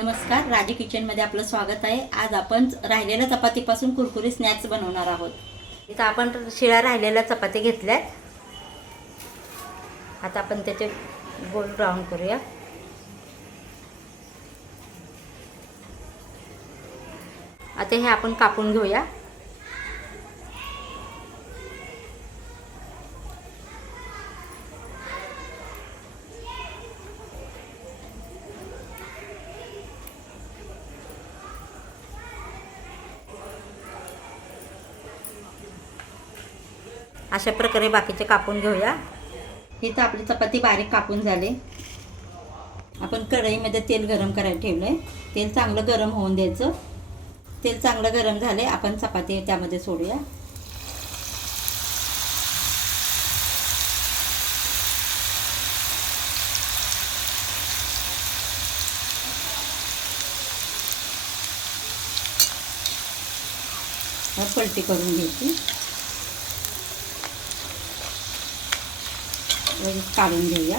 नमस्कार, राजे किचनमध्ये आपलं स्वागत आहे। आज आपण राहिलेल्या चपातीपासून कुरकुरी स्नॅक्स बनवणार आहोत। इथं आपण शिळ्या राहिलेल्या चपाती घेतल्यात। आता आपण त्याचे गोल राऊंड करूया। आता हे आपण कापून घेऊया। अशा प्रकारे बाकीचे कापून घेऊया। इथं आपली चपाती बारीक कापून झाले। आपण कढईमध्ये तेल गरम करायला ठेवलंय। तेल चांगलं गरम होऊन द्यायचं। तेल चांगलं गरम झाले, आपण चपाती त्यामध्ये सोडूया। पलटी करून घ्यायची, काढून घेऊया।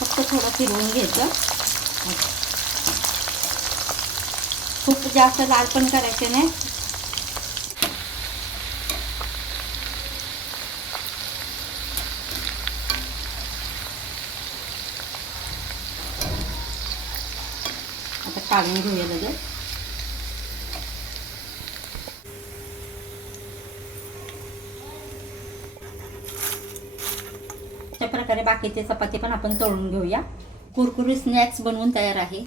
फक्त थोडं फिरवून घ्यायचं। खूप जास्त लाल पण करायचे नाही। आता काढून घेऊया लगेच। अशा प्रकारे बाकीचे चपाती पण आपण तळून घेऊया। कुरकुरी स्नॅक्स बनवून तयार आहे।